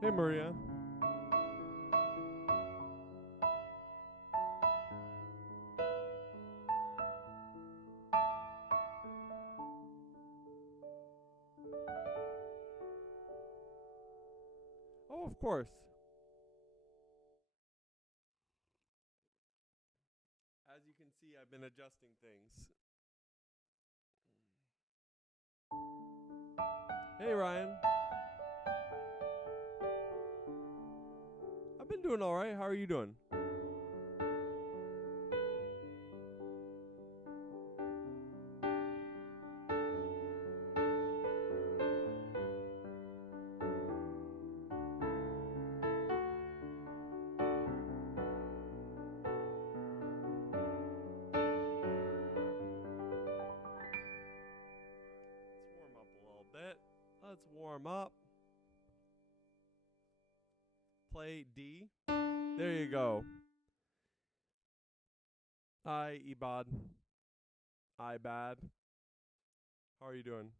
Hey, Maria. Oh, of course. As you can see, I've been adjusting things. Hey, Ryan. I've been doing all right. How are you doing? Let's warm up a little bit. Let's warm up. Play D. There you go. Hi, Ibad. Ibad. How are you doing?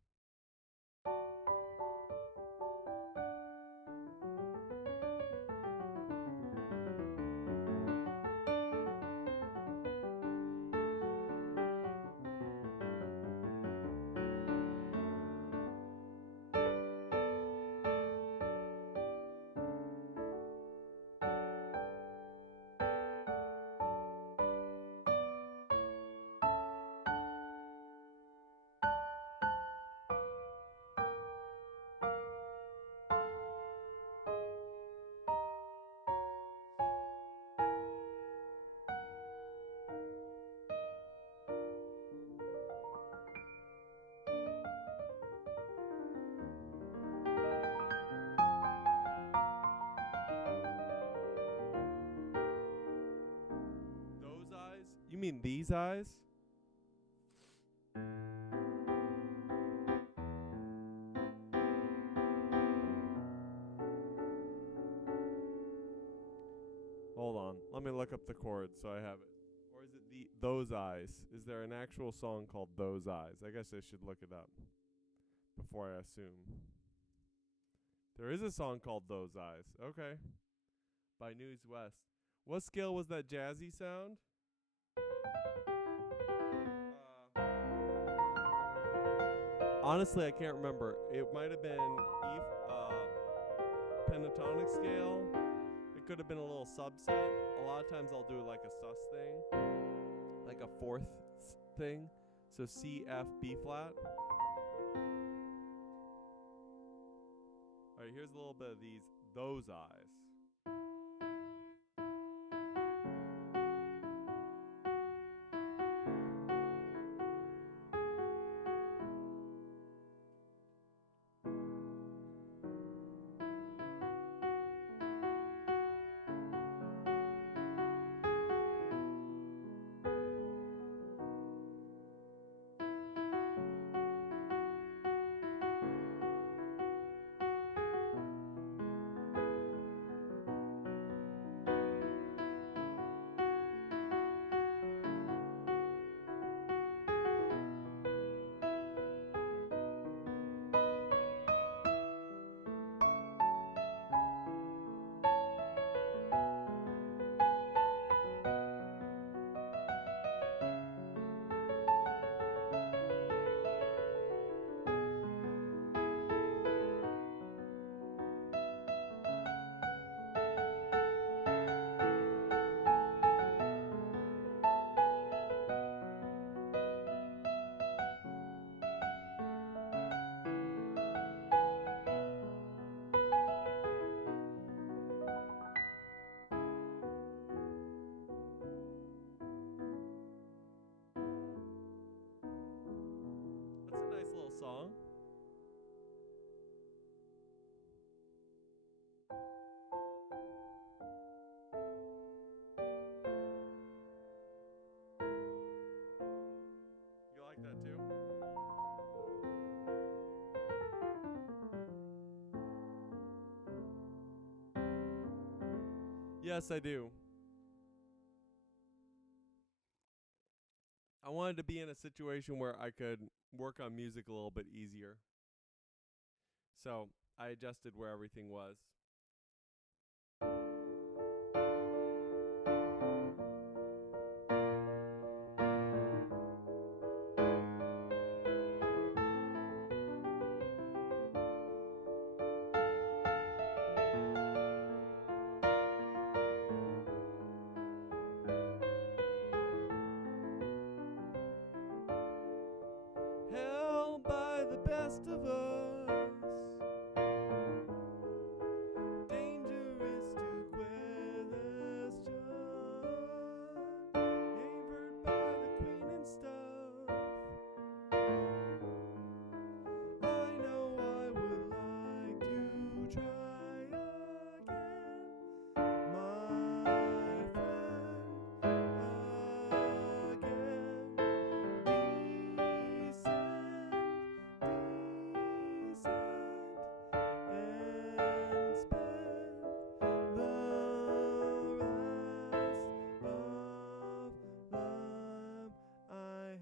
Those eyes? You mean these eyes? Hold on. Let me look up the chords so I have it. Or is it the Those Eyes? Is there an actual song called Those Eyes? I guess I should look it up before I assume. There is a song called Those Eyes. Okay. By News West. What scale was that jazzy sound? Honestly, I can't remember. It might have been pentatonic scale. It could have been a little subset. A lot of times I'll do like a sus thing, like a fourth thing. So C, F, B flat. All right, here's a little bit of these Those Eyes. That's a nice little song. You like that too? Yes, I do. I wanted to be in a situation where I could work on music a little bit easier. So I adjusted where everything was. best of us. Dangerous to question. Favored by the queen and stuff. I know I would like to try again, my friend, again. Descend, and spend the rest of life I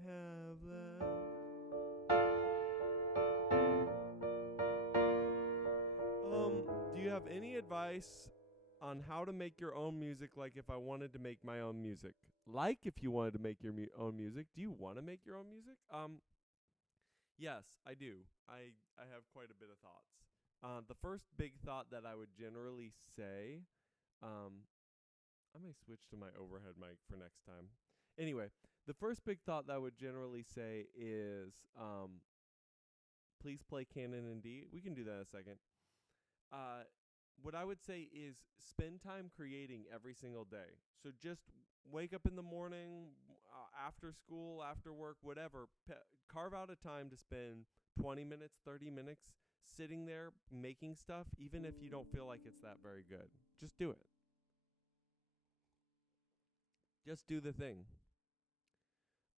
have left. Do you have any advice on how to make your own music? Like if I wanted to make my own music, like if you wanted to make your own music, do you want to make your own music? Yes, I do. I have quite a bit of thoughts. The first big thought that I would generally say, I may switch to my overhead mic for next time. Anyway, the first big thought that I would generally say is, please play Canon in D. We can do that in a second. What I would say is spend time creating every single day. So just wake up in the morning, after school, after work, whatever. Carve out a time to spend 20 minutes, 30 minutes sitting there making stuff, even if you don't feel like it's that very good. Just do it. Just do the thing.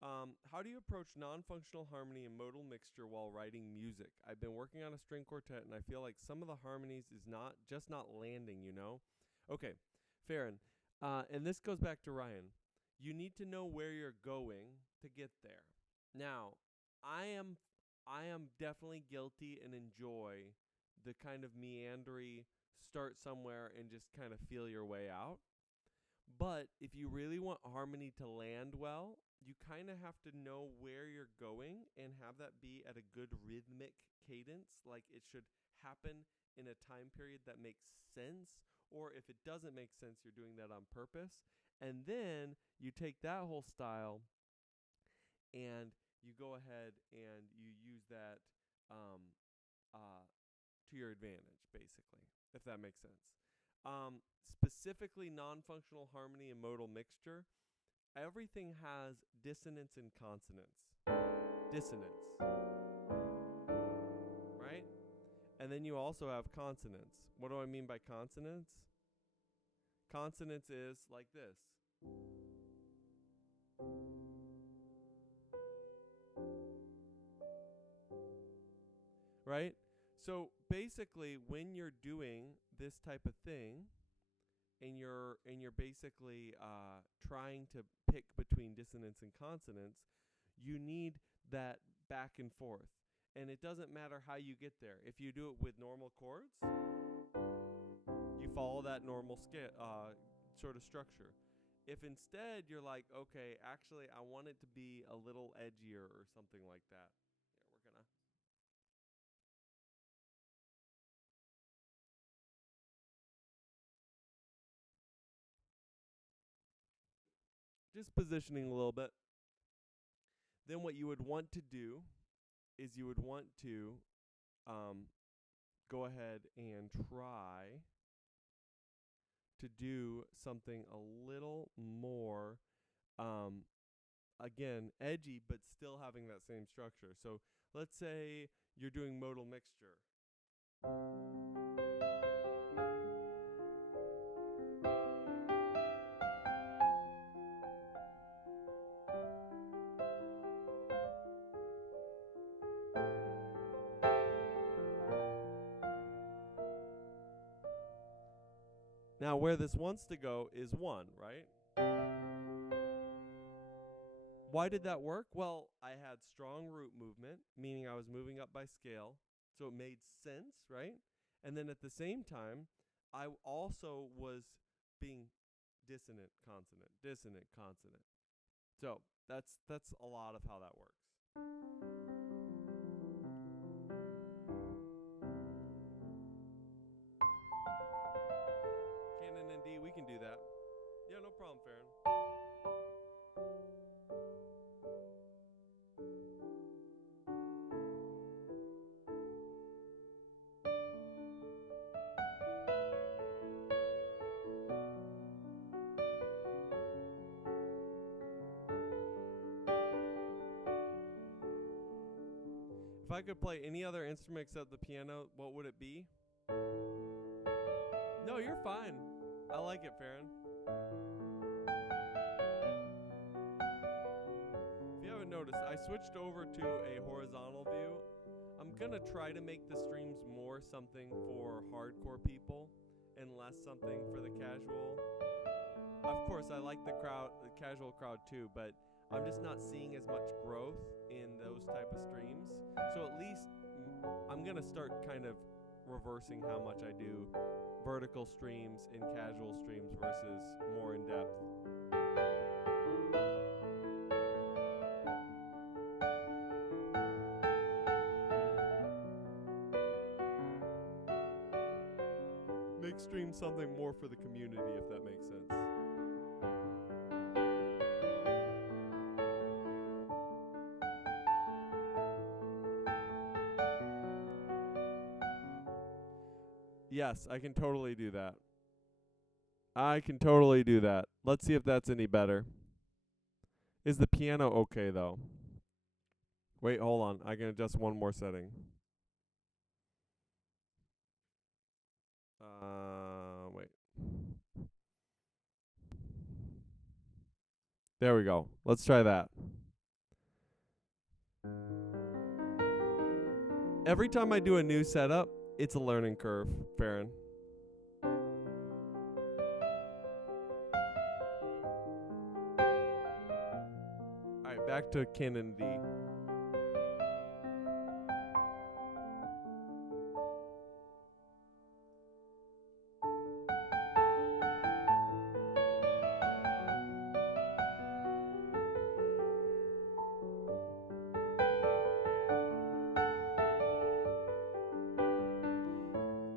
How do you approach non-functional harmony and modal mixture while writing music? I've been working on a string quartet, and I feel like some of the harmonies is not landing, you know? Okay, Farron, and this goes back to Ryan. You need to know where you're going to get there. Now, I am definitely guilty and enjoy the kind of meandery start somewhere and just kind of feel your way out. But if you really want harmony to land well, you kind of have to know where you're going and have that be at a good rhythmic cadence. Like it should happen in a time period that makes sense. Or if it doesn't make sense, you're doing that on purpose. And then you take that whole style and you go ahead and you use that to your advantage, basically, if that makes sense. Specifically non-functional harmony and modal mixture, everything has dissonance and consonance. Dissonance, right? And then you also have consonance. What do I mean by consonance? Consonance is like this. Right? So basically when you're doing this type of thing, and you're basically trying to pick between dissonance and consonance, you need that back and forth. And it doesn't matter how you get there. If you do it with normal chords, you follow that normal sort of structure. If instead you're like, okay, actually I want it to be a little edgier or something like that. Yeah, we're gonna just positioning a little bit. Then what you would want to do is you would want to go ahead and try to do something a little more, again, edgy, but still having that same structure. So let's say you're doing modal mixture. Now, where this wants to go is 1, right? Why did that work? Well, I had strong root movement, meaning I was moving up by scale, so it made sense, right? And then at the same time, I also was being dissonant, consonant, dissonant, consonant. So that's a lot of how that works. Canon and D, we can do that. Yeah, no problem, Farron. If I could play any other instrument except the piano, what would it be? No, you're fine. I like it, Farron. If you haven't noticed, I switched over to a horizontal view. I'm gonna try to make the streams more something for hardcore people and less something for the casual. Of course, I like the casual crowd too, but I'm just not seeing as much growth in those type of streams. So at least I'm gonna start kind of reversing how much I do vertical streams in casual streams versus more in depth. Make stream something more for the community, if that makes sense. Yes, I can totally do that. I can totally do that. Let's see if that's any better. Is the piano okay, though? Wait, hold on. I can adjust one more setting. Wait. There we go. Let's try that. Every time I do a new setup, it's a learning curve, Farron. Alright, back to Canon D.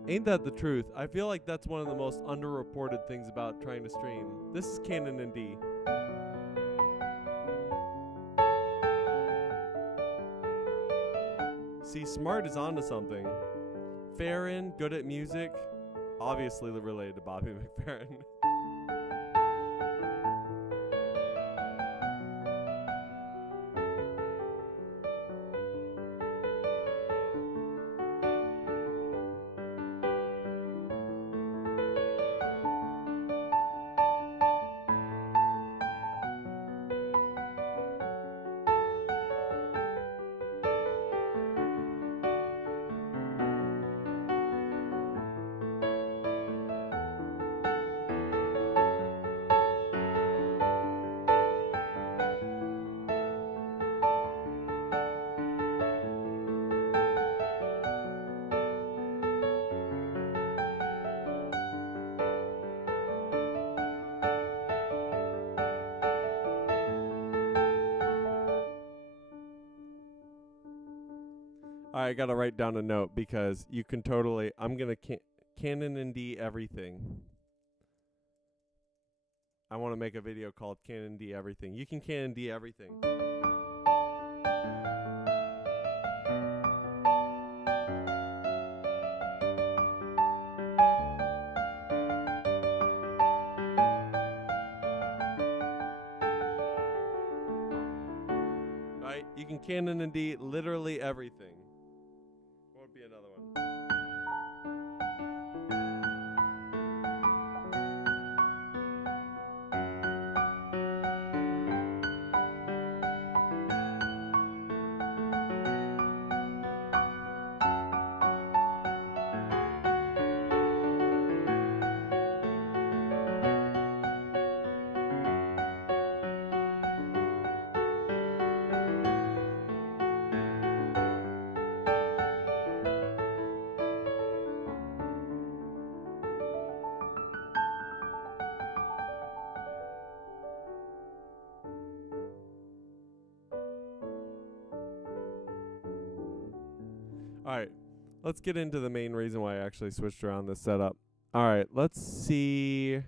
Ain't that the truth? I feel like that's one of the most underreported things about trying to stream. This is Canon in D. See, Smart is onto something. Farron, good at music, obviously related to Bobby McFerrin. I gotta write down a note because you can totally. I'm gonna Canon in D everything. I want to make a video called Canon D everything. You can Canon D everything. Right? You can Canon in D literally everything. What would be another one? Alright, let's get into the main reason why I actually switched around this setup. Alright, let's see.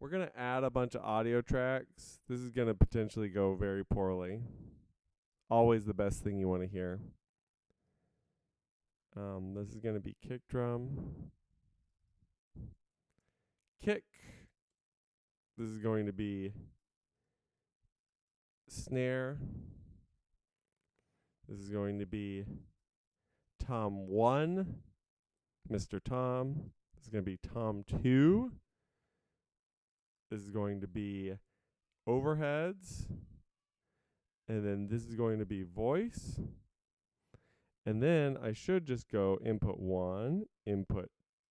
We're going to add a bunch of audio tracks. This is going to potentially go very poorly. Always the best thing you want to hear. This is going to be kick drum. Kick. This is going to be snare. This is going to be Tom 1, Mr. Tom. This is going to be Tom 2. This is going to be overheads. And then this is going to be voice. And then I should just go input 1, input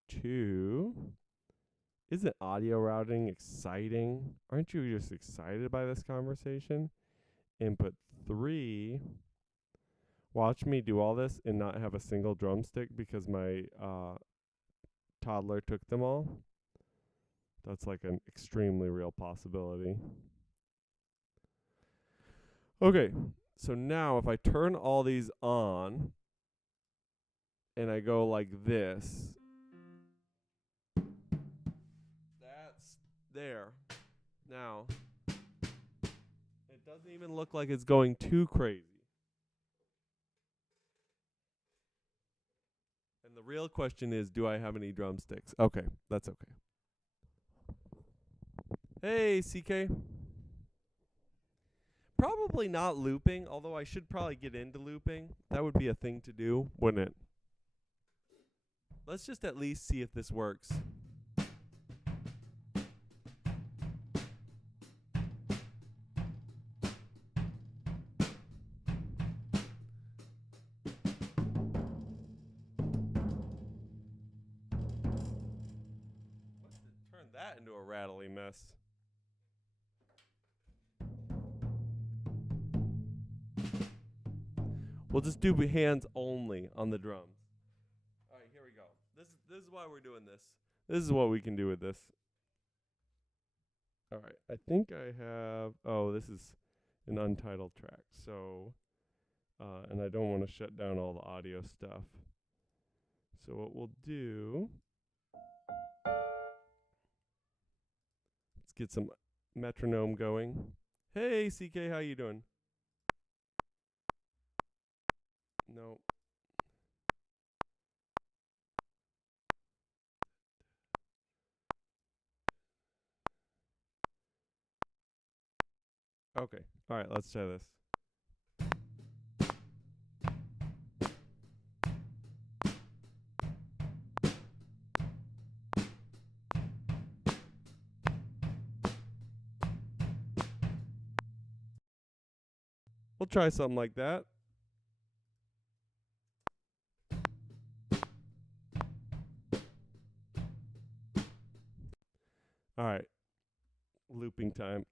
2. Isn't audio routing exciting? Aren't you just excited by this conversation? Input 3. Watch me do all this and not have a single drumstick because my toddler took them all. That's like an extremely real possibility. Okay, so now if I turn all these on and I go like this, that's there. Now, it doesn't even look like it's going too crazy. And the real question is, do I have any drumsticks? Okay, that's okay. Hey, CK. Probably not looping, although I should probably get into looping. That would be a thing to do, wouldn't it? Let's just at least see if this works. Turn that into a rattly mess. We'll just do hands only on the drums. All right, here we go. This is why we're doing this. This is what we can do with this. All right, I think I have. Oh, this is an untitled track. So, and I don't want to shut down all the audio stuff. So what we'll do. Let's get some metronome going. Hey, CK, how you doing? No. Okay. All right, let's try this. We'll try something like that. All right. Looping time.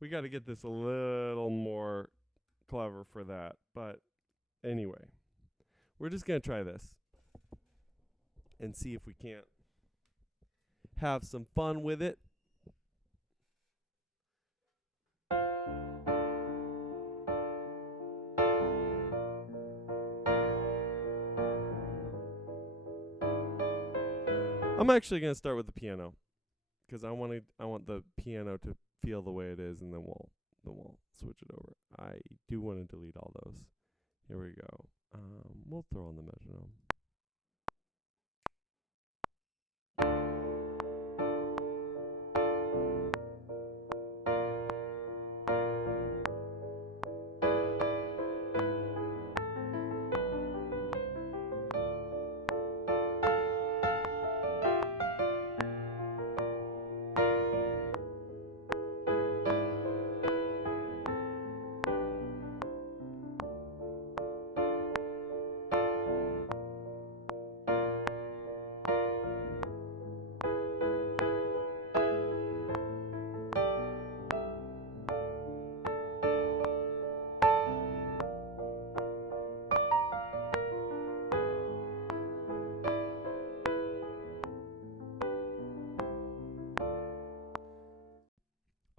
We got to get this a little more clever for that. But anyway, we're just going to try this and see if we can't have some fun with it. I'm actually going to start with the piano because I want the piano to feel the way it is, and then we'll switch it over. I do want to delete all those. Here we go. We'll throw on the metronome.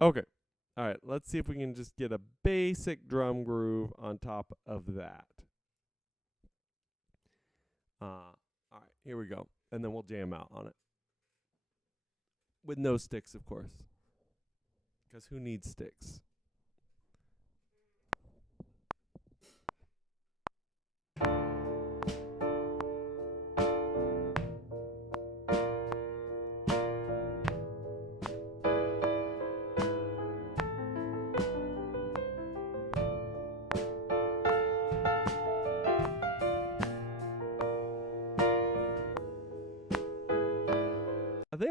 Okay. All right. Let's see if we can just get a basic drum groove on top of that. All right. Here we go. And then we'll jam out on it. With no sticks, of course. Because who needs sticks?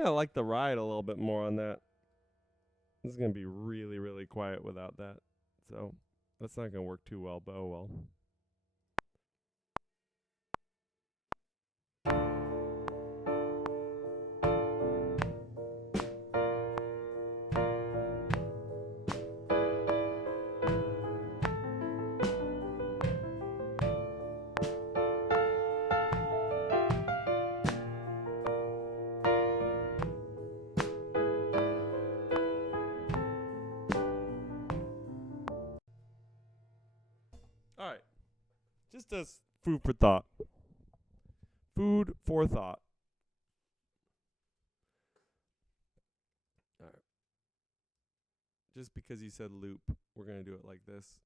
think I like the ride a little bit more on that. This is going to be really, really quiet without that. So that's not going to work too well, but oh well. All right. Just as food for thought. Food for thought. All right. Just because you said loop, we're going to do it like this.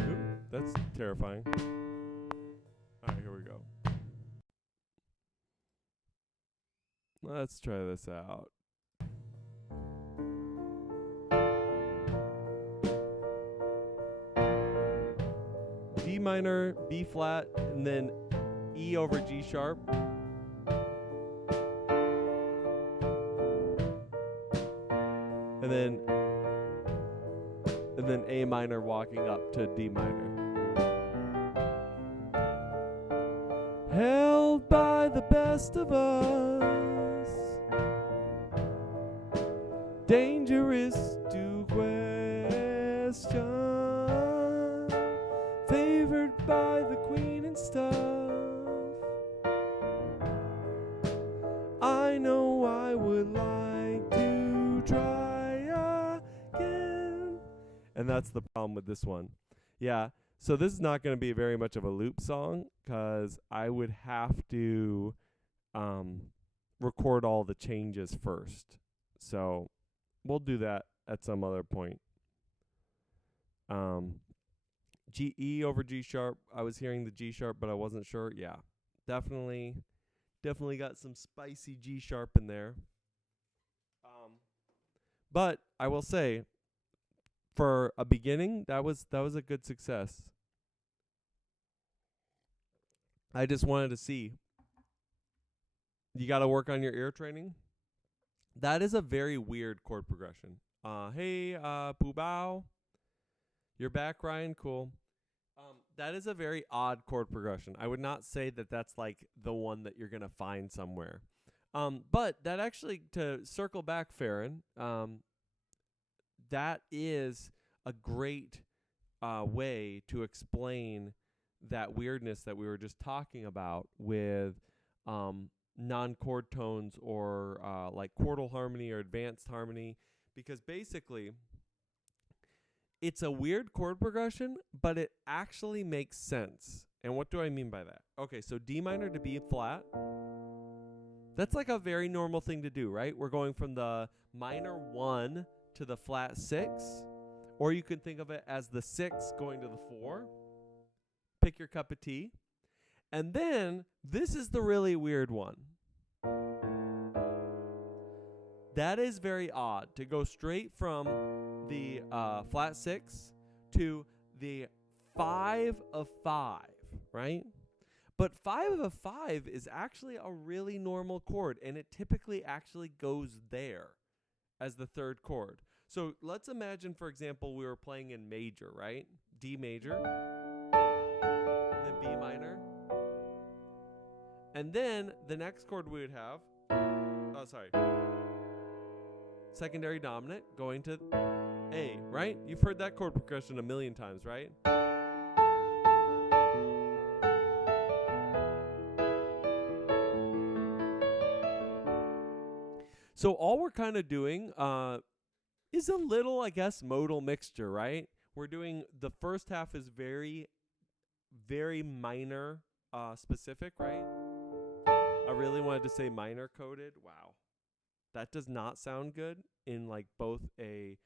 Ooh, that's terrifying. All right, here we go. Let's try this out. D minor, B flat, and then E over G sharp. And then A minor walking up to D minor. Held by the best of us, dangerous to question, favored by the queen and stuff. I know I would like to try again. And that's the problem with this one. Yeah. So this is not going to be very much of a loop song because I would have to record all the changes first. So we'll do that at some other point. G E over G sharp. I was hearing the G sharp, but I wasn't sure. Yeah, definitely got some spicy G sharp in there. But I will say, for a beginning, that was a good success. I just wanted to see. You got to work on your ear training. That is a very weird chord progression. Hey, Pooh Bao. You're back, Ryan. Cool. That is a very odd chord progression. I would not say that that's like the one that you're going to find somewhere. But that actually, to circle back, Farron, that is a great way to explain that weirdness that we were just talking about with non-chord tones or like chordal harmony or advanced harmony, because basically it's a weird chord progression, but it actually makes sense. And what do I mean by that? Okay, so D minor to B flat. That's like a very normal thing to do, right? We're going from the minor 1 to the flat 6. Or you can think of it as the 6 going to the 4. Pick your cup of tea. And then, this is the really weird one. That is very odd, to go straight from the flat 6 to the 5 of 5, right? But 5 of 5 is actually a really normal chord, and it typically actually goes there as the third chord. So let's imagine, for example, we were playing in major, right? D major, and then B minor. And then the next chord we would have, secondary dominant going to A, right? You've heard that chord progression a million times, right? So all we're kind of doing is a little, I guess, modal mixture, right? We're doing, the first half is very, very minor specific, right? I really wanted to say minor coded. Wow. That does not sound good in like both a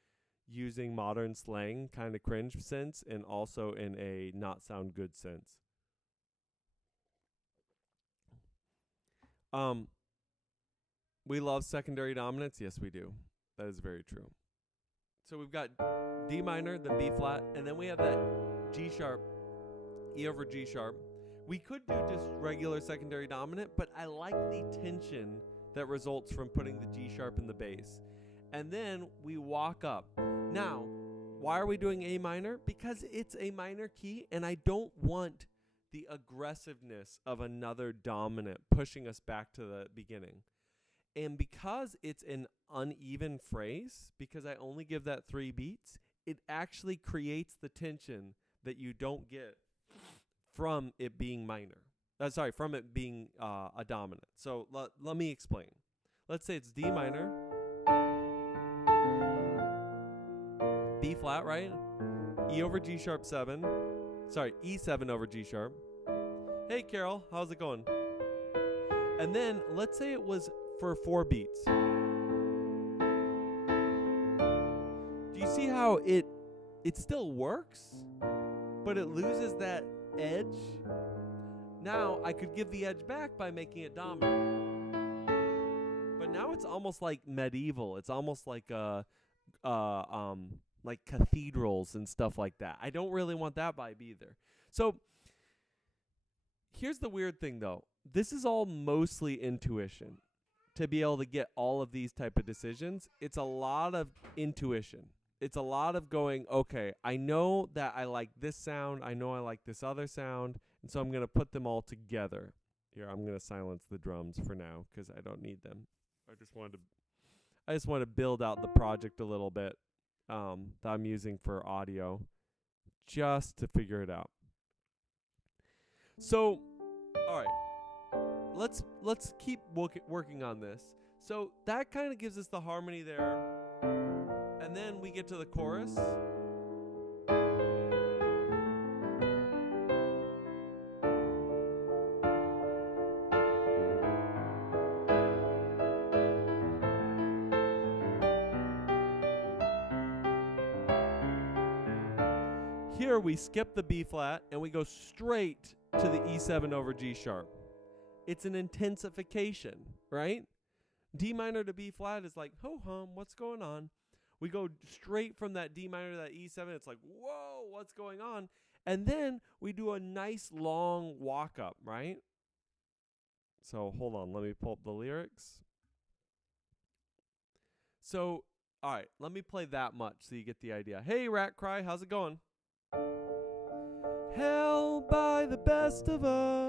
using modern slang kind of cringe sense and also in a not sound good sense. We love secondary dominance. Yes, we do. That is very true. So we've got D minor, then B flat, and then we have that G sharp, E over G sharp. We could do just regular secondary dominant, but I like the tension that results from putting the G sharp in the bass. And then we walk up. Now, why are we doing A minor? Because it's a minor key, and I don't want the aggressiveness of another dominant pushing us back to the beginning. And because it's an uneven phrase, because I only give that 3 beats, it actually creates the tension that you don't get from it being minor. From it being a dominant. So let me explain. Let's say it's D minor, B flat, right? E over G sharp 7. Sorry, E7 over G sharp. Hey, Carol, how's it going? And then let's say it was for 4 beats. Do you see how it still works, but it loses that edge? Now I could give the edge back by making it dominant. But now it's almost like medieval. It's almost like like cathedrals and stuff like that. I don't really want that vibe either. So here's the weird thing though. This is all mostly intuition. To be able to get all of these type of decisions, it's a lot of intuition. It's a lot of going, okay, I know that I like this sound. I know I like this other sound. And so I'm going to put them all together. Here, I'm going to silence the drums for now because I don't need them. I just want to build out the project a little bit that I'm using for audio just to figure it out. So, all right. Let's keep working on this. So that kind of gives us the harmony there. And then we get to the chorus. Here we skip the B flat and we go straight to the E7 over G sharp. It's an intensification, right? D minor to B flat is like, ho hum, what's going on? We go straight from that D minor to that E7. It's like, whoa, what's going on? And then we do a nice long walk up, right? So hold on, let me pull up the lyrics. So, all right, let me play that much so you get the idea. Hey, Rat Cry, how's it going? Held by the best of us.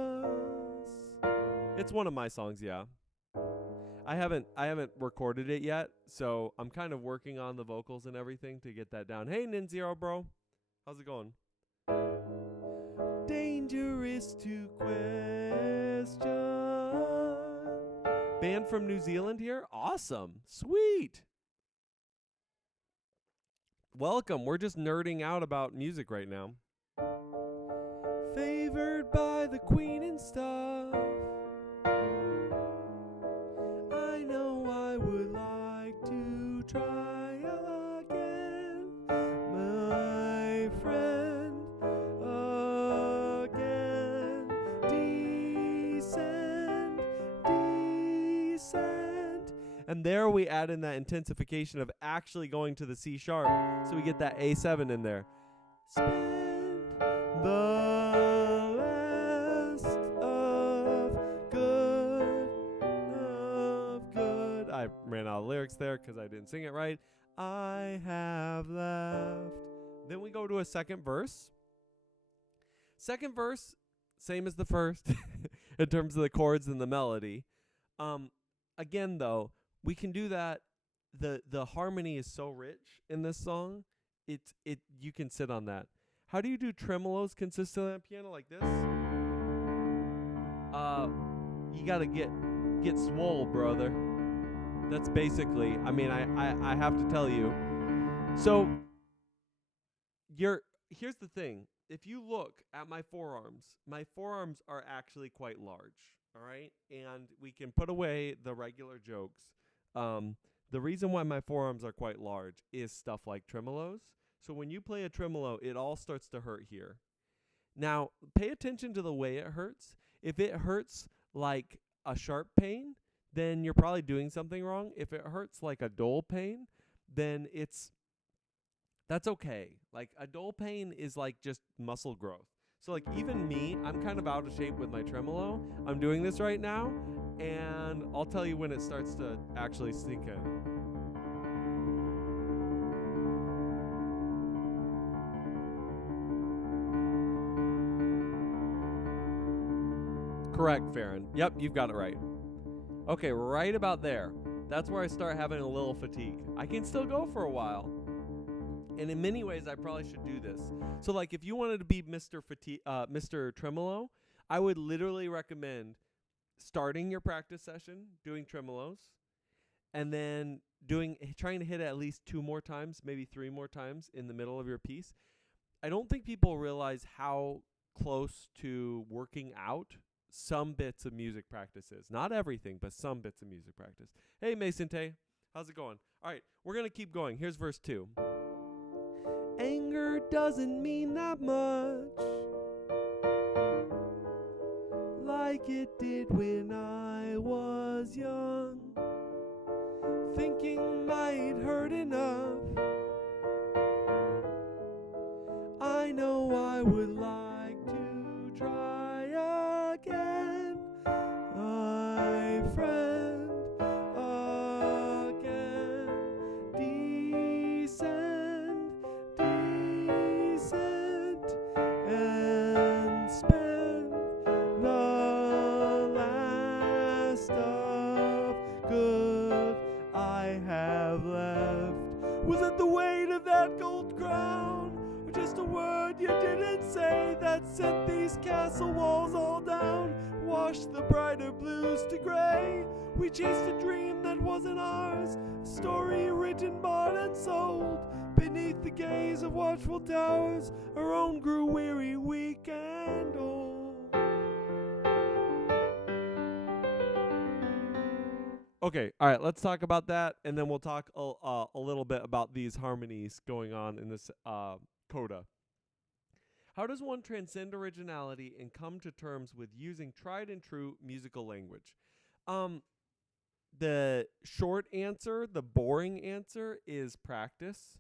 It's one of my songs, yeah. I haven't recorded it yet, so I'm kind of working on the vocals and everything to get that down. Hey, Ninzero, bro. How's it going? Dangerous to question. Band from New Zealand here? Awesome. Sweet. Welcome. We're just nerding out about music right now. Favored by the queen and stuff. I know I would like to try again, my friend, again. Descend. And there we add in that intensification of actually going to the C sharp, so we get that A7 in there. Spend the last of good. I ran out of lyrics there because I didn't sing it right. I have left. Then we go to a second verse. Second verse, same as the first in terms of the chords and the melody. Again, though, we can do that. The harmony is so rich in this song. You can sit on that. How do you do tremolos consistently on piano like this? You gotta get swole, brother. That's basically, I mean, I have to tell you. So here's the thing. If you look at my forearms are actually quite large, all right? And we can put away the regular jokes. The reason why my forearms are quite large is stuff like tremolos. So when you play a tremolo, it all starts to hurt here. Now, pay attention to the way it hurts. If it hurts like a sharp pain, then you're probably doing something wrong. If it hurts like a dull pain, then it's That's okay. Like a dull pain is like just muscle growth. So like even me, I'm kind of out of shape with my tremolo. I'm doing this right now, and I'll tell you when it starts to actually sink in. Correct, Farron. Yep, you've got it right. Okay, right about there. That's where I start having a little fatigue. I can still go for a while. And in many ways, I probably should do this. So, like, if you wanted to be Mr. Tremolo, I would literally recommend starting your practice session doing tremolos, and then trying to hit it at least 2 more times, maybe 3 more times in the middle of your piece. I don't think people realize how close to working out some bits of music practice is. Not everything, but some bits of music practice. Hey, Mason Tay, how's it going? All right, we're going to keep going. Here's verse 2. Anger doesn't mean that much, like it did when I was young. Thinking might hurt enough. I know I would like to try again, my friend, again. Descend, and spend the last of good I have left. Was it the weight of that gold crown, or just a word you didn't say, that sent these castle walls all down, washed the brighter blues to gray? We chased a dream that wasn't ours, a story written, bought, and sold. Beneath the gaze of watchful towers, our own grew weary, weak, and old. Okay, all right, let's talk about that, and then we'll talk a little bit about these harmonies going on in this coda. How does one transcend originality and come to terms with using tried and true musical language? The short answer, the boring answer, is practice.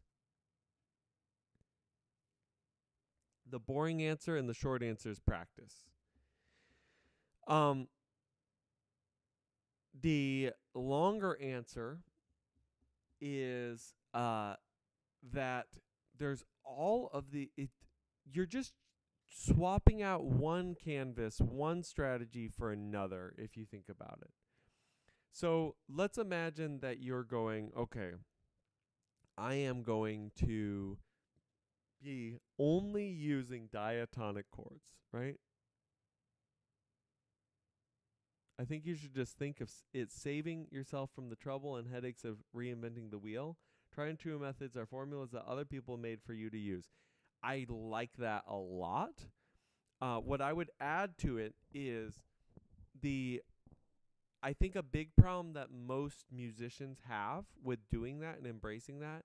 The boring answer and the short answer is practice. The longer answer is that there's all of you're just swapping out one canvas, one strategy for another, if you think about it. So let's imagine that you're going, okay, I am going to be only using diatonic chords, right? I think you should just think of it saving yourself from the trouble and headaches of reinventing the wheel. Tried and true methods are formulas that other people made for you to use. I like that a lot. What I would add to it is I think a big problem that most musicians have with doing that and embracing that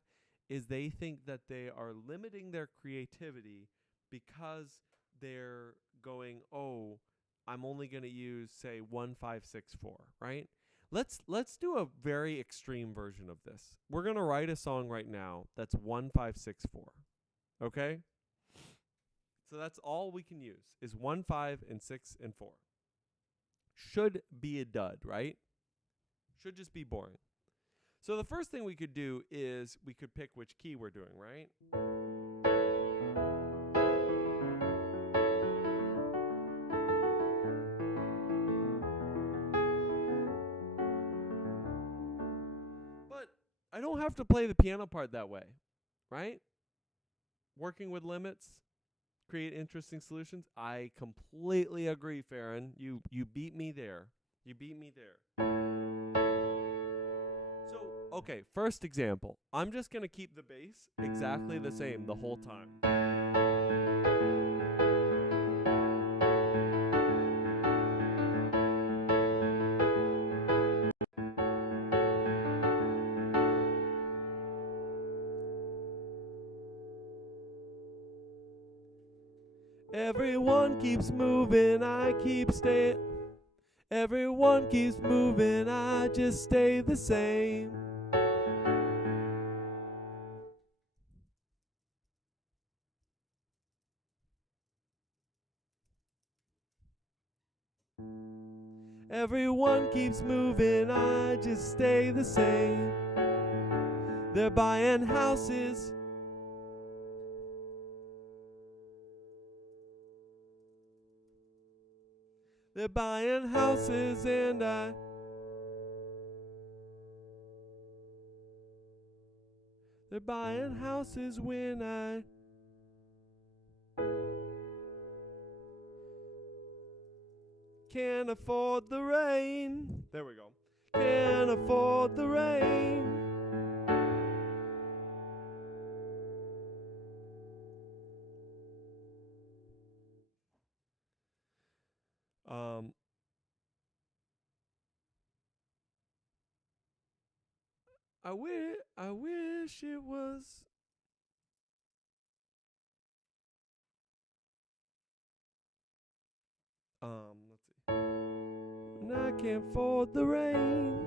is they think that they are limiting their creativity because they're going, oh, I'm only going to use, say, 1, 5, 6, 4, right? Let's do a very extreme version of this. We're going to write a song right now that's 1, 5, 6, 4. Okay? So that's all we can use is 1, 5, and 6, and 4. Should be a dud, right? Should just be boring. So the first thing we could do is we could pick which key we're doing, right? But I don't have to play the piano part that way, right? Working with limits, create interesting solutions. I completely agree, Farron. You beat me there. You beat me there. So, okay, first example. I'm just going to keep the bass exactly the same the whole time. Everyone keeps moving, I keep staying. Everyone keeps moving, I just stay the same. Everyone keeps moving, I just stay the same. They're buying houses. They're buying houses and they're buying houses when I can't afford the rain. There we go. Can't afford the rain. I wish it was. Let's see. And I can't afford the rain.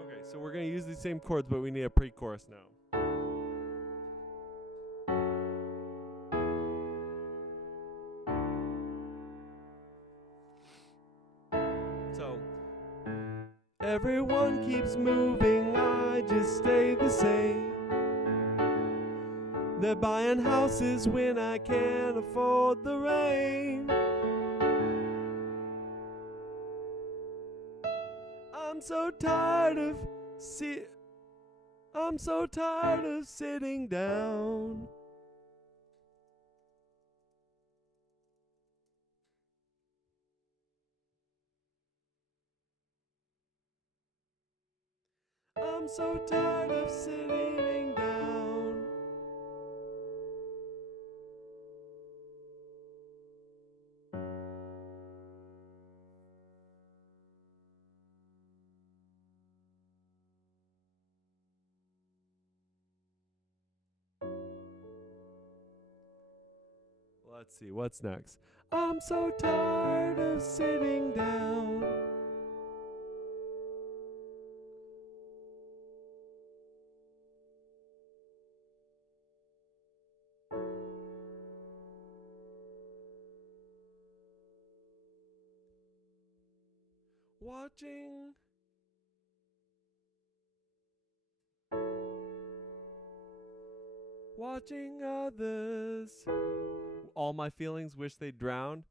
Okay, so we're gonna use these same chords, but we need a pre-chorus now. So, everyone keeps moving, I just stay the same. They're buying houses when I can't afford the rain. I'm so tired of sitting down. I'm so tired of sitting down. Let's see, what's next? I'm so tired of sitting down. Watching others. All my feelings wish they drowned.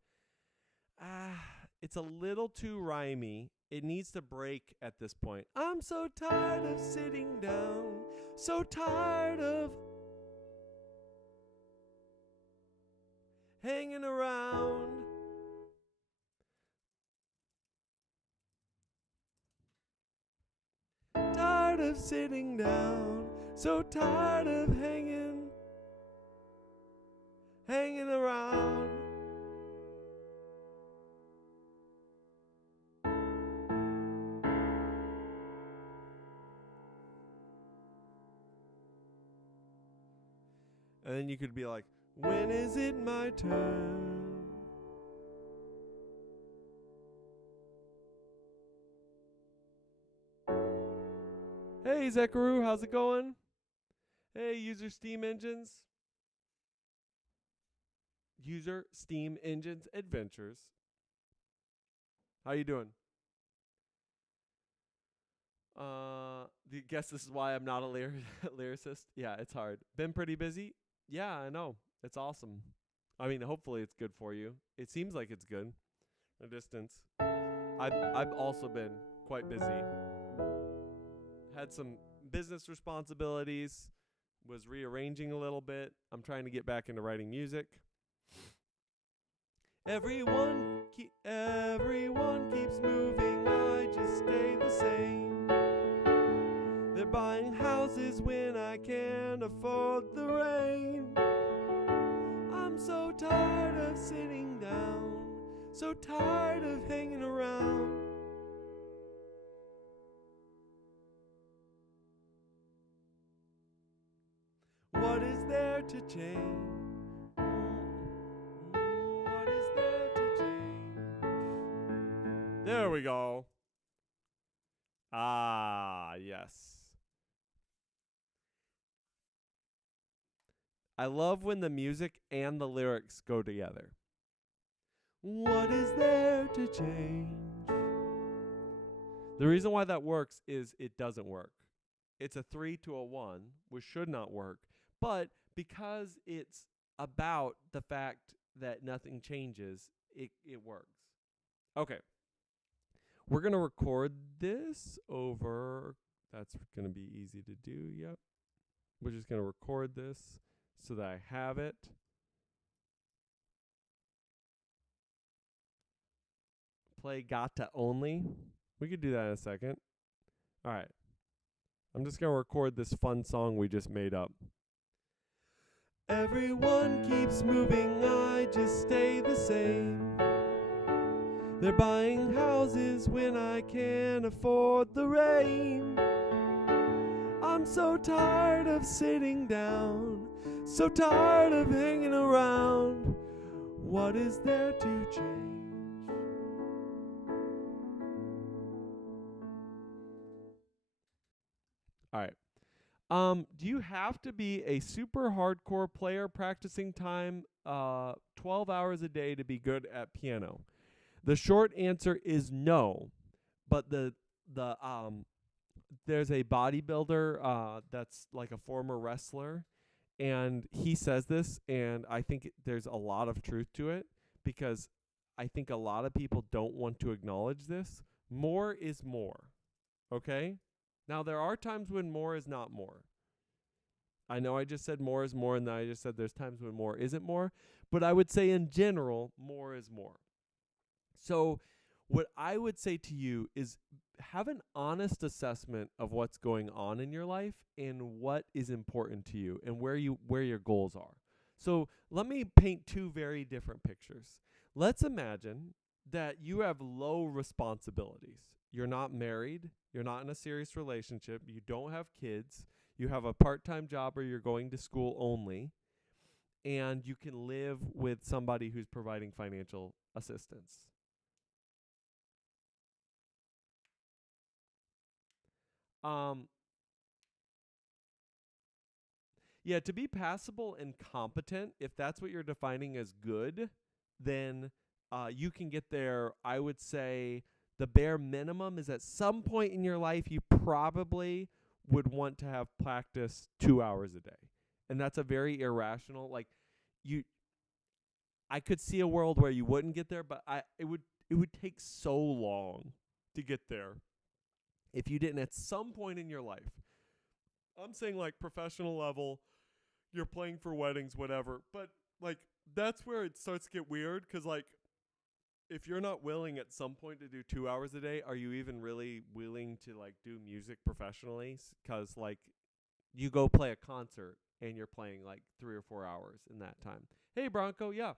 It's a little too rhymey. It needs to break at this point. I'm so tired of sitting down. So tired of hanging around. Tired of sitting down. So tired of hanging around. And then you could be like, when is it my turn? Hey, Zekaru, how's it going? Hey, user Steam Engines. User Steam Engines Adventures. How you doing? Guess this is why I'm not a lyricist. Yeah, it's hard. Been pretty busy? Yeah, I know. It's awesome. I mean, hopefully it's good for you. It seems like it's good. A distance. I've also been quite busy. Had some business responsibilities. Was rearranging a little bit. I'm trying to get back into writing music. Everyone keeps moving, I just stay the same. They're buying houses when I can't afford the rain. I'm so tired of sitting down, so tired of hanging around. What is there to change? What is there to change? There we go. Ah, yes. I love when the music and the lyrics go together. What is there to change? The reason why that works is it doesn't work. It's a 3 to a 1, which should not work. But because it's about the fact that nothing changes, it works. Okay. We're going to record this over. That's going to be easy to do. Yep. We're just going to record this so that I have it. Play Gata only. We could do that in a second. All right. I'm just going to record this fun song we just made up. Everyone keeps moving, I just stay the same. They're buying houses when I can't afford the rain. I'm so tired of sitting down, so tired of hanging around. What is there to change? All right. Do you have to be a super hardcore player practicing time 12 hours a day to be good at piano? The short answer is no. But there's a bodybuilder that's like a former wrestler, and he says this, and I think there's a lot of truth to it, because I think a lot of people don't want to acknowledge this. More is more. Okay? Now, there are times when more is not more. I know I just said more is more, and then I just said there's times when more isn't more. But I would say in general, more is more. So what I would say to you is have an honest assessment of what's going on in your life and what is important to you and where your goals are. So let me paint two very different pictures. Let's imagine that you have low responsibilities. You're not married. You're not in a serious relationship. You don't have kids. You have a part-time job or you're going to school only. And you can live with somebody who's providing financial assistance. Yeah, to be passable and competent, if that's what you're defining as good, then you can get there. I would say the bare minimum is at some point in your life, you probably would want to have practice 2 hours a day. And that's a very irrational, like I could see a world where you wouldn't get there, but it would take so long to get there if you didn't at some point in your life. I'm saying like professional level, you're playing for weddings, whatever. But like that's where it starts to get weird, because like if you're not willing at some point to do 2 hours a day, are you even really willing to like do music professionally? Because like you go play a concert and you're playing like 3 or 4 hours in that time. Hey Bronco, yeah.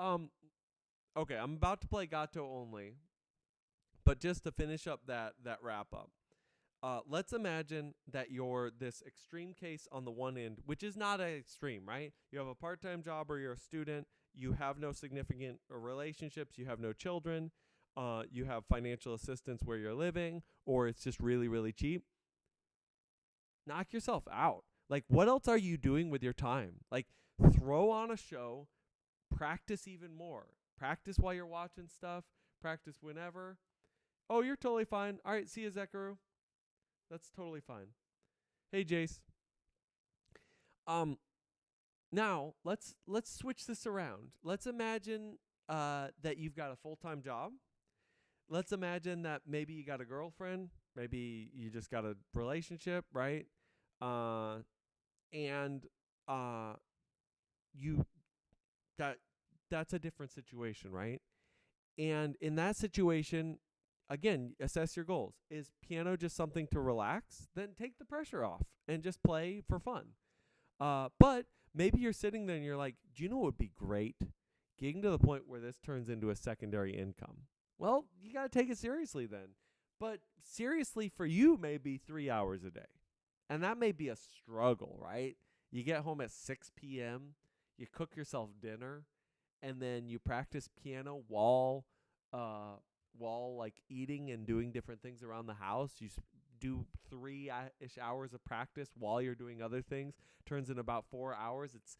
Okay, I'm about to play Gato only, but just to finish up that wrap up. Let's imagine that you're this extreme case on the one end, which is not an extreme, right? You have a part-time job or you're a student. You have no significant relationships. You have no children. You have financial assistance where you're living, or it's just really, really cheap. Knock yourself out. Like, what else are you doing with your time? Like, throw on a show. Practice even more. Practice while you're watching stuff. Practice whenever. Oh, you're totally fine. All right, see you, Zekaru. That's totally fine. Hey, Jace. Now let's switch this around. Let's imagine that you've got a full-time job. Let's imagine that maybe you got a girlfriend. Maybe you just got a relationship, right? And you that's a different situation, right? And in that situation, again, assess your goals. Is piano just something to relax? Then take the pressure off and just play for fun. But maybe you're sitting there and you're like, do you know what would be great? Getting to the point where this turns into a secondary income. Well, you got to take it seriously then. But seriously for you may be 3 hours a day. And that may be a struggle, right? You get home at 6 p.m., you cook yourself dinner, and then you practice piano while while like eating and doing different things around the house. You do 3-ish hours of practice while you're doing other things. Turns in about 4 hours. It's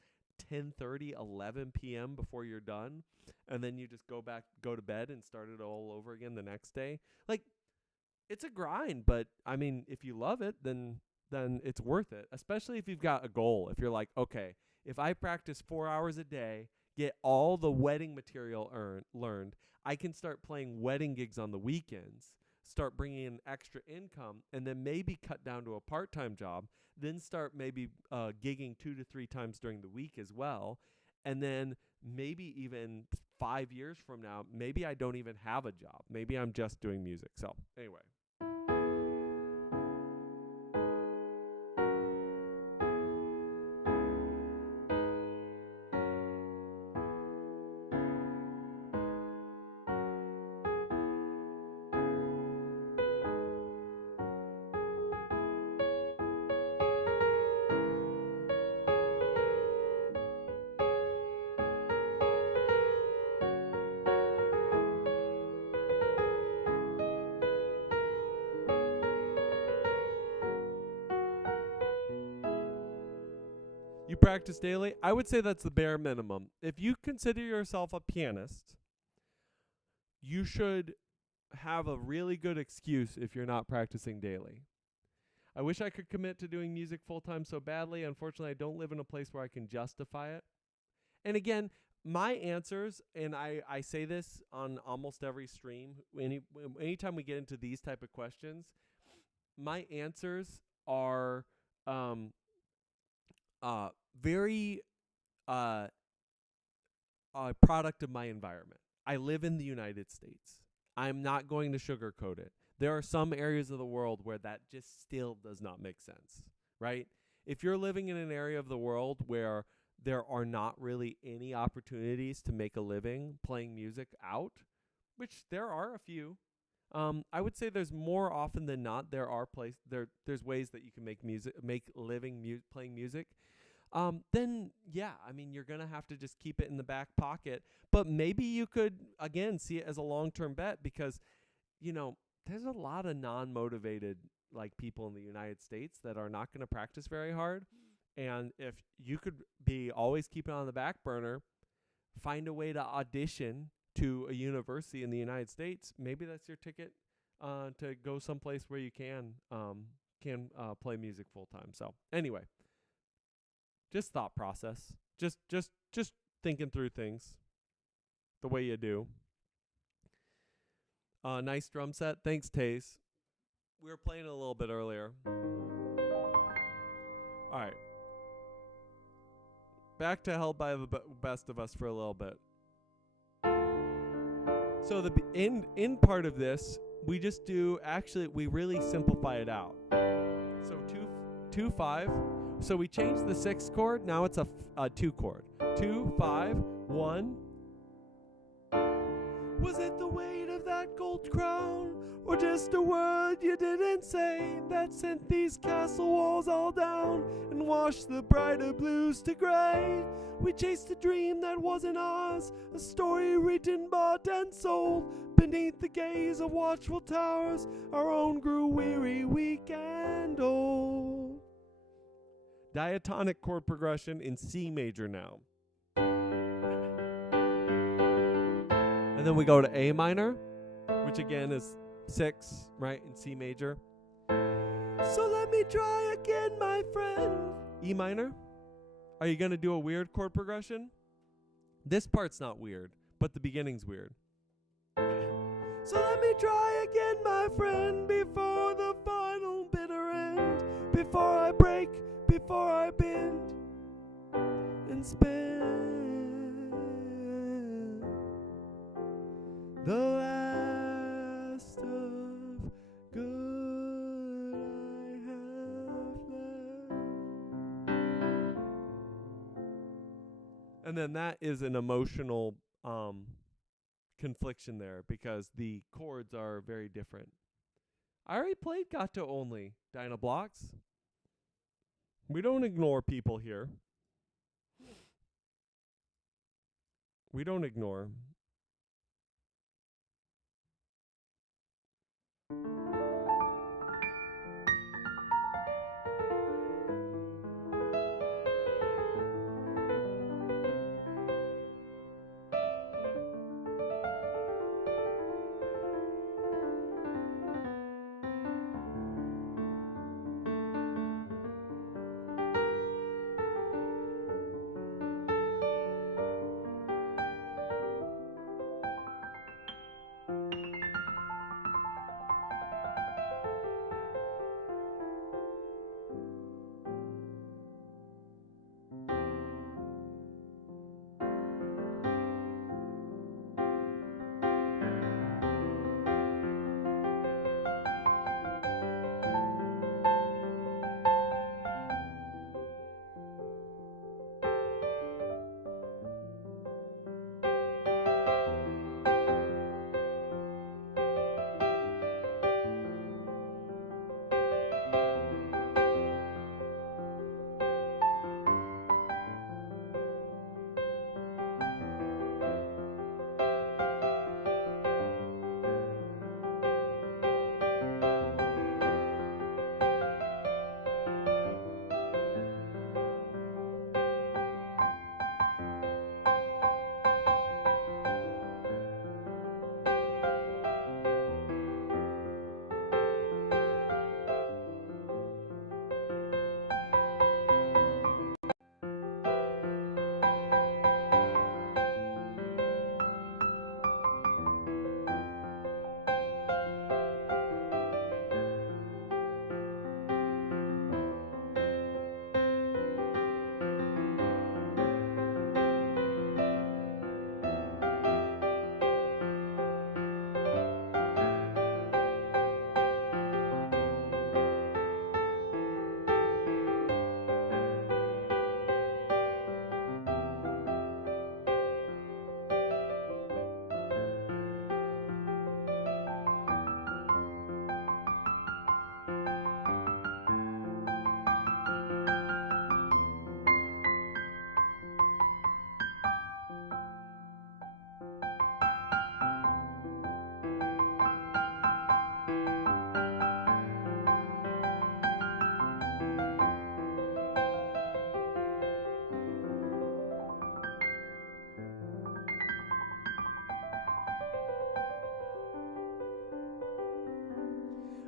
10:30, 11 p.m. before you're done, and then you just go to bed and start it all over again the next day. Like, it's a grind, but I mean, if you love it, then it's worth it, especially if you've got a goal. If you're like, okay, if I practice 4 hours a day, get all the wedding material learned, I can start playing wedding gigs on the weekends, start bringing in extra income, and then maybe cut down to a part-time job, then start maybe gigging 2 to 3 times during the week as well. And then maybe even 5 years from now, maybe I don't even have a job. Maybe I'm just doing music. So anyway. You practice daily? I would say that's the bare minimum. If you consider yourself a pianist, you should have a really good excuse if you're not practicing daily. I wish I could commit to doing music full time so badly. Unfortunately, I don't live in a place where I can justify it. And again, my answers, and I say this on almost every stream, anytime we get into these type of questions, my answers are very a product of my environment. I live in the United States. I'm not going to sugarcoat it. There are some areas of the world where that just still does not make sense, right? If you're living in an area of the world where there are not really any opportunities to make a living playing music out, which there are a few, I would say there's more often than not there's ways that you can make living playing music. Then yeah, I mean, you're gonna have to just keep it in the back pocket. But maybe you could again see it as a long-term bet, because there's a lot of non-motivated like people in the United States that are not gonna practice very hard. And if you could be always keep it on the back burner, find a way to audition to a university in the United States, maybe that's your ticket to go someplace where you can play music full time. So anyway, just thought process, just thinking through things the way you do. Nice drum set. Thanks, Taze. We were playing it a little bit earlier. All right. Back to Held by the Best of Us for a little bit. So the in part of this, we just do, actually, we really simplify it out. So 2-5. So we changed the 6 chord. Now it's a 2 chord. 2-5-1. Was it the weight of that gold crown, or just a word you didn't say, that sent these castle walls all down and washed the brighter blues to gray? We chased a dream that wasn't ours, a story written, bought and sold. Beneath the gaze of watchful towers, our own grew weary, weak and old. Diatonic chord progression in C major now. And then we go to A minor, which again is 6, right, in C major. So let me try again, my friend. E minor. Are you going to do a weird chord progression? This part's not weird, but the beginning's weird. So let me try again, my friend, before the final bitter end, before I break, before I bend and spin the last of good I have left. And then that is an emotional confliction there, because the chords are very different. I already played Gato Only, Dinah Blocks. We don't ignore people here. We don't ignore.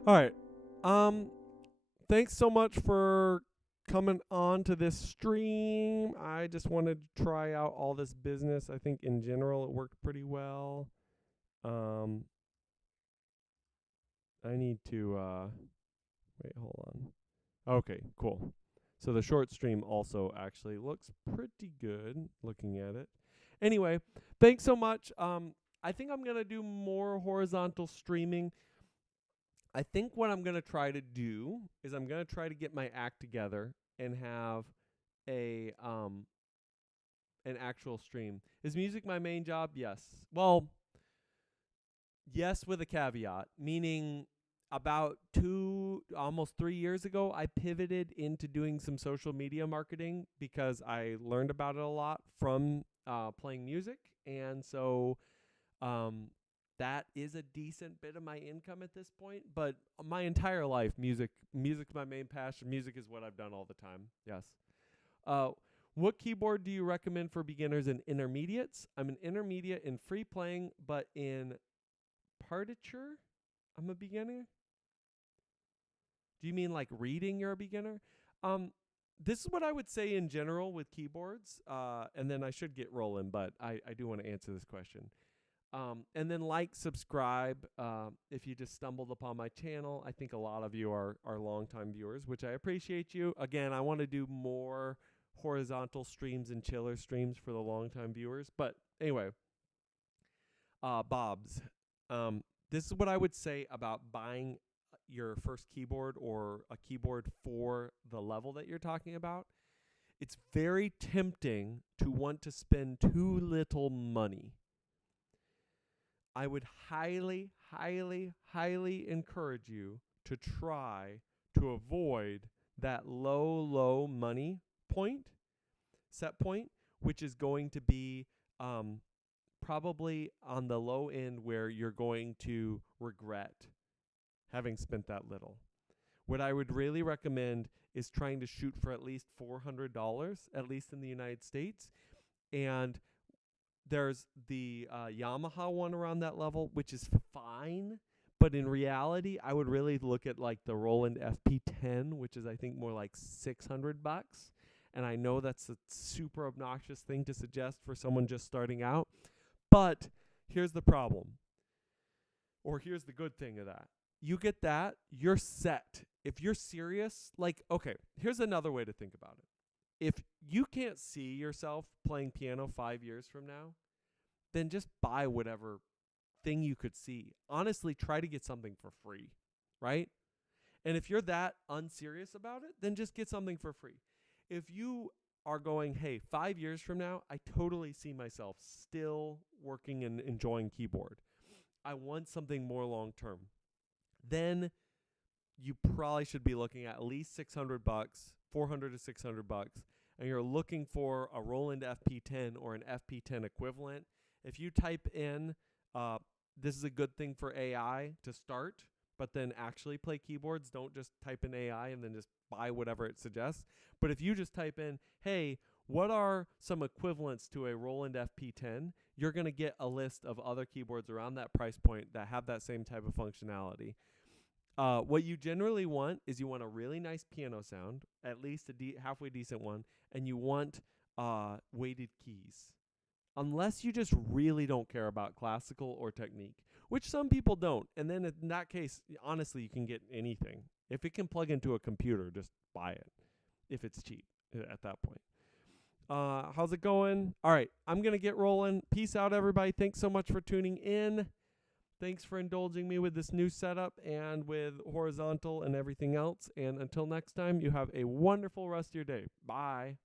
All right. Um, Thanks so much for coming on to this stream. I just wanted to try out all this business. I think in general it worked pretty well. Um, I need to wait, hold on. Okay, cool. So the short stream also actually looks pretty good looking at it. Anyway, thanks so much. I think I'm going to do more horizontal streaming. I think what I'm going to try to do is I'm going to try to get my act together and have a an actual stream. Is music my main job? Yes. Well, yes, with a caveat, meaning about almost 3 years ago, I pivoted into doing some social media marketing because I learned about it a lot from playing music. And so that is a decent bit of my income at this point. But my entire life, music's my main passion. Music is what I've done all the time. Yes. What keyboard do you recommend for beginners and intermediates? I'm an intermediate in free playing, but in partiture, I'm a beginner. Do you mean like reading you're a beginner? This is what I would say in general with keyboards, and then I should get rolling, but I do want to answer this question. And then subscribe if you just stumbled upon my channel. I think a lot of you are longtime viewers, which I appreciate you. Again, I want to do more horizontal streams and chiller streams for the longtime viewers. But anyway, Bob's. This is what I would say about buying your first keyboard or a keyboard for the level that you're talking about. It's very tempting to want to spend too little money. I would highly, highly, highly encourage you to try to avoid that low money set point, which is going to be probably on the low end where you're going to regret having spent that little. What I would really recommend is trying to shoot for at least $400, at least in the United States. And there's the Yamaha one around that level, which is fine. But in reality, I would really look at like the Roland FP10, which is I think more like $600. And I know that's a super obnoxious thing to suggest for someone just starting out. But here's the problem. Or here's the good thing of that. You get that, you're set. If you're serious, like, okay, here's another way to think about it. If you can't see yourself playing piano 5 years from now, then just buy whatever thing you could see. Honestly, try to get something for free, right? And if you're that unserious about it, then just get something for free. If you are going, hey, 5 years from now, I totally see myself still working and enjoying keyboard. I want something more long term. Then you probably should be looking at least $600, $400 to $600, and you're looking for a Roland FP10 or an FP10 equivalent. If you type in, this is a good thing for AI to start, but then actually play keyboards. Don't just type in AI and then just buy whatever it suggests. But if you just type in, hey, what are some equivalents to a Roland FP10? You're going to get a list of other keyboards around that price point that have that same type of functionality. What you generally want is you want a really nice piano sound, at least a halfway decent one, and you want weighted keys. Unless you just really don't care about classical or technique, which some people don't. And then in that case, honestly, you can get anything. If it can plug into a computer, just buy it if it's cheap at that point. How's it going? All right, I'm going to get rolling. Peace out, everybody. Thanks so much for tuning in. Thanks for indulging me with this new setup and with horizontal and everything else. And until next time, you have a wonderful rest of your day. Bye.